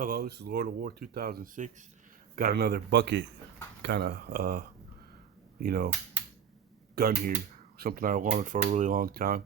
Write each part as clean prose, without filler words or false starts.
Hello, this is Lord of War 2006. Got another bucket kind of, you know, gun here. Something I wanted for a really long time.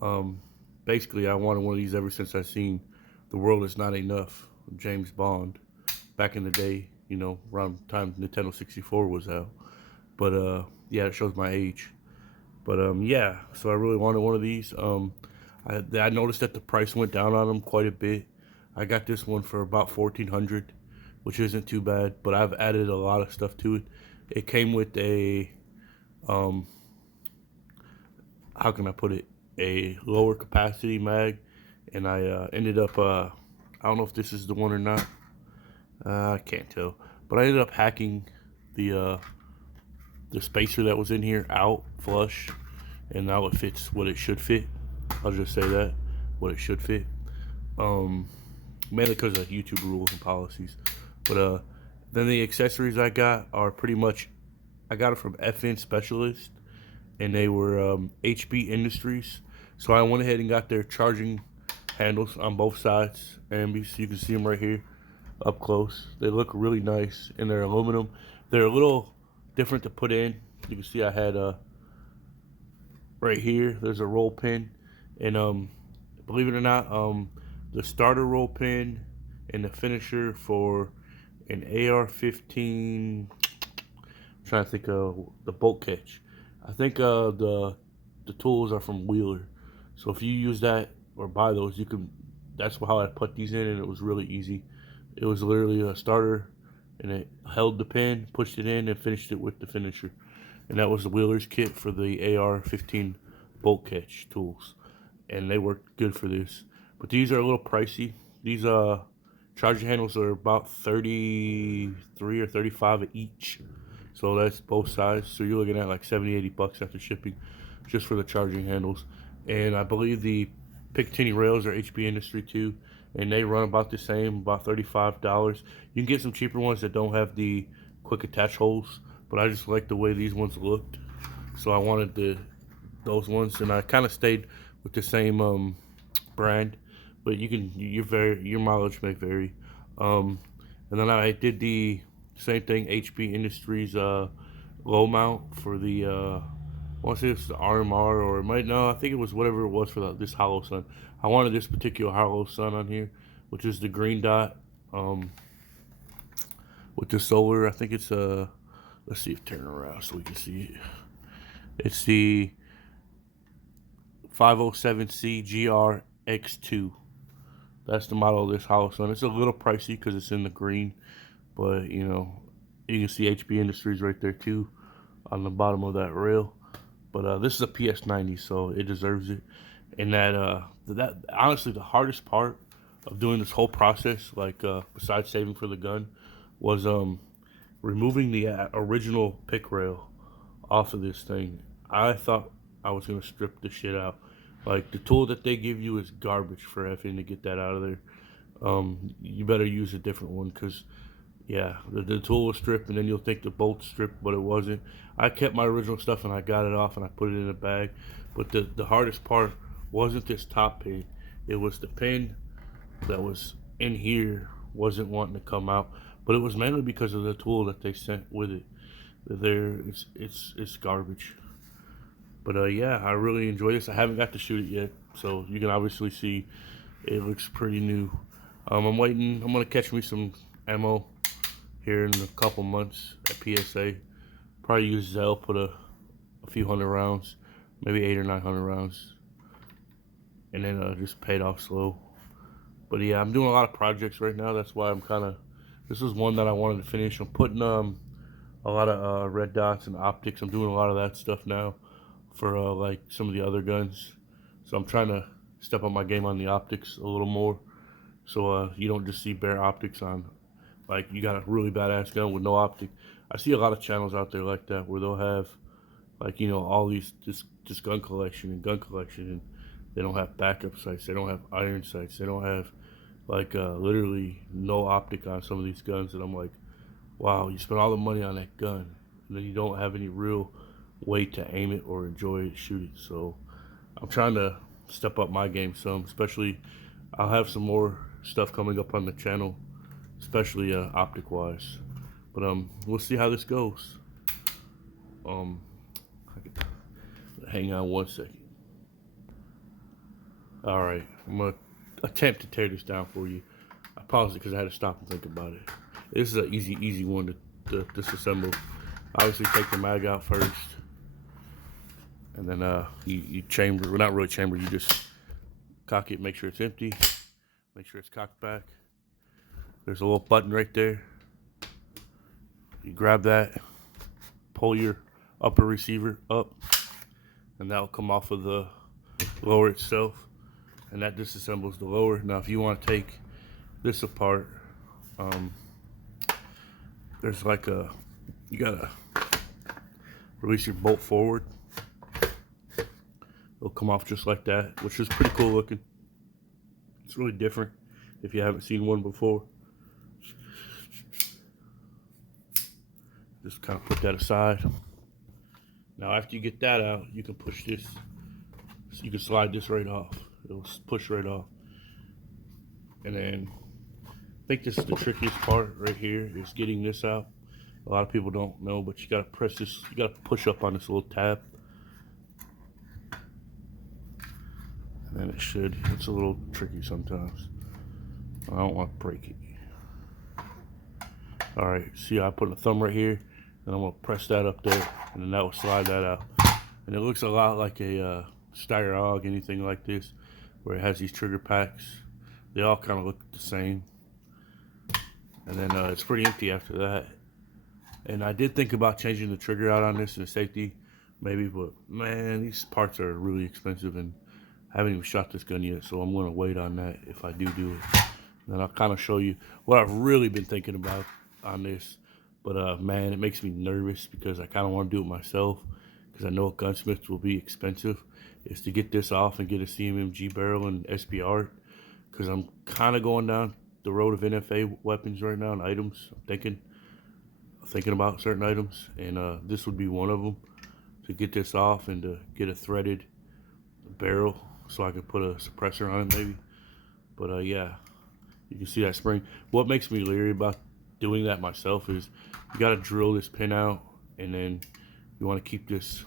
Um, Basically, I wanted one of these ever since I seen The World Is Not Enough, James Bond, back in the day, around the time Nintendo 64 was out. But, yeah, it shows my age. But, yeah, so I really wanted one of these. I noticed that the price went down on them quite a bit. I got this one for about 1400, which isn't too bad, but I've added a lot of stuff to it. It came with a um how can I put it, a lower capacity mag, and I ended up I don't know if this is the one or not. I can't tell, but I ended up hacking the uh the spacer that was in here out flush, and now it fits what it should fit. I'll just say that, what it should fit. Um, Mainly because of YouTube rules and policies. But then the accessories I got are pretty much, I got it from FN Specialist, and they were HB Industries. So I went ahead and got their charging handles on both sides, and you can see them right here up close. They look really nice, and they're aluminum. They're a little different to put in. You can see I had right here. There's a roll pin, and believe it or not, the starter roll pin and the finisher for an AR-15. I'm trying to think of the bolt catch. I think the tools are from Wheeler, so if you use that or buy those, you can. That's how I put these in, and it was really easy. It was literally a starter, and it held the pin, pushed it in, and finished it with the finisher. And that was the Wheeler's kit for the AR-15 bolt catch tools, and they worked good for this. But these are a little pricey. These charging handles are about 33 or 35 each. So that's both sides. So you're looking at like 70, 80 bucks after shipping just for the charging handles. And I believe the Picatinny rails are HB Industry too, and they run about the same, about $35. You can get some cheaper ones that don't have the quick attach holes, but I just like the way these ones looked. So I wanted those ones, and I kind of stayed with the same brand, but your mileage may vary. Um, and then I did the same thing, HB Industries low mount for the I want to say it's the RMR, or it might, no, I think it was whatever it was for this Hollow Sun. I wanted this particular Hollow Sun on here, which is the green dot um, with the solar. I think it's let's see if turn around so we can see it. It's the 507C GRX2. That's the model of this Hollow Sun. It's a little pricey because it's in the green, but you can see HB Industries right there too on the bottom of that rail. But this is a PS90, so it deserves it. And that honestly, the hardest part of doing this whole process, like besides saving for the gun, was removing the original pick rail off of this thing. I thought I was gonna strip the shit out. Like, the tool that they give you is garbage for effing to get that out of there. You better use a different one, because yeah, the tool was stripped, and then you'll think the bolt's stripped, but it wasn't. I kept my original stuff, and I got it off, and I put it in a bag. But the hardest part wasn't this top pin. It was the pin that was in here wasn't wanting to come out. But it was mainly because of the tool that they sent with it. It's garbage. But yeah, I really enjoy this. I haven't got to shoot it yet, so you can obviously see it looks pretty new. I'm waiting. I'm gonna catch me some ammo here in a couple months at PSA. Probably use Zell, put a few hundred rounds, maybe 800 or 900 rounds, and then just pay it off slow. But yeah, I'm doing a lot of projects right now. That's why I'm kind of. This was one that I wanted to finish. I'm putting a lot of red dots and optics. I'm doing a lot of that stuff now for like some of the other guns. So I'm trying to step up my game on the optics a little more. So you don't just see bare optics on, like, you got a really badass gun with no optic. I see a lot of channels out there like that where they'll have, like, all these this gun collection and they don't have backup sights, they don't have iron sights, they don't have like literally no optic on some of these guns, and I'm like, wow, you spent all the money on that gun and then you don't have any real way to aim it or enjoy it, shoot it. So I'm trying to step up my game some, especially I'll have some more stuff coming up on the channel especially optic wise. But we'll see how this goes. Hang on 1 second. All right, I'm gonna attempt to tear this down for you. I paused it because I had to stop and think about it. This is an easy one to disassemble. Obviously, take the mag out first, and then you chamber. Well, not really chamber. You just cock it, make sure it's empty, make sure it's cocked back. There's a little button right there. You grab that, pull your upper receiver up, and that'll come off of the lower itself, and that disassembles the lower. Now, if you want to take this apart, there's like you gotta release your bolt forward. It'll come off just like that, which is pretty cool looking. It's really different if you haven't seen one before. Just kind of put that aside. Now, after you get that out, you can push this. So you can slide this right off. It'll push right off. And then I think this is the trickiest part right here, is getting this out. A lot of people don't know, but you gotta press this. You gotta push up on this little tab. And then it should. It's a little tricky sometimes. I don't want to break it. All right. See, I put a thumb right here, and I'm gonna press that up there, and then that will slide that out. And it looks a lot like a Styro, anything like this, where it has these trigger packs. They all kind of look the same. And then it's pretty empty after that. And I did think about changing the trigger out on this and the safety, maybe, but man, these parts are really expensive, and I haven't even shot this gun yet, so I'm gonna wait on that if I do it. Then I'll kind of show you what I've really been thinking about on this. But man, it makes me nervous because I kind of want to do it myself, because I know gunsmiths will be expensive, is to get this off and get a CMMG barrel and SPR, because I'm kind of going down the road of NFA weapons right now and items. I'm thinking about certain items, and this would be one of them, to get this off and to get a threaded barrel so I could put a suppressor on it maybe. But yeah, you can see that spring. What makes me leery about doing that myself is you got to drill this pin out, and then you want to keep this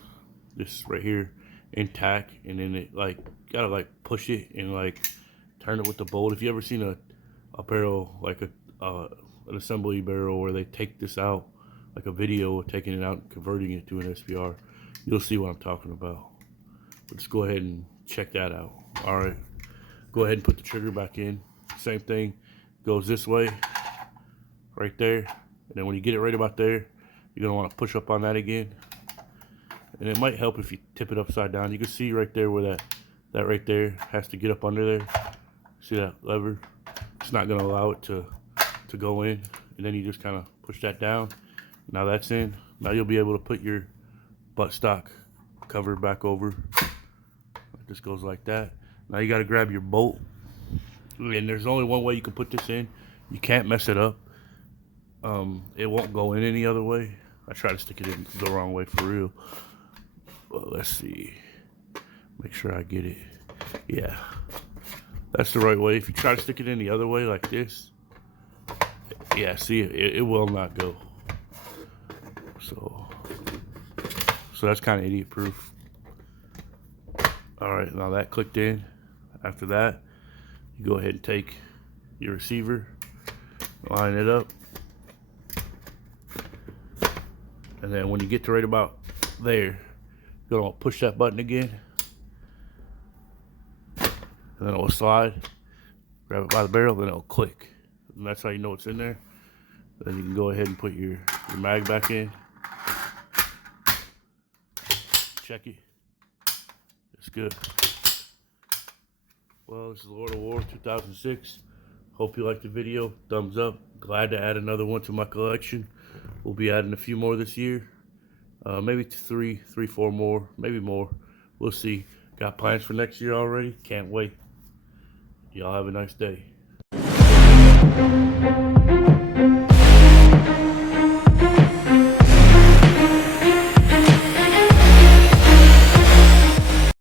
right here intact, and then it like gotta like push it and like turn it with the bolt. If you ever seen a barrel, like an assembly barrel, where they take this out, like a video of taking it out and converting it to an SPR, you'll see what I'm talking about. Let's go ahead and check that out. All right, go ahead and put the trigger back in. Same thing, goes this way, right there, and then when you get it right about there, you're gonna want to push up on that again. And it might help if you tip it upside down. You can see right there where that right there has to get up under there. See that lever? It's not gonna allow it to go in, and then you just kind of push that down. Now that's in. Now you'll be able to put your buttstock cover back over. It just goes like that. Now you got to grab your bolt, and there's only one way you can put this in. You can't mess it up. It won't go in any other way. I try to stick it in the wrong way for real. But let's see. Make sure I get it. Yeah, that's the right way. If you try to stick it in the other way like this, yeah, see, it will not go. So that's kind of idiot proof. All right, now that clicked in. After that, you go ahead and take your receiver, line it up, and then when you get to right about there, you're gonna push that button again, and then it'll slide. Grab it by the barrel, then it'll click, and that's how you know it's in there. Then you can go ahead and put your mag back in. Check it. It's good. Well, this is Lord of War 2006. Hope you liked the video. Thumbs up. Glad to add another one to my collection. We'll be adding a few more this year. Maybe three, four more, maybe more. We'll see. Got plans for next year already. Can't wait. Y'all have a nice day.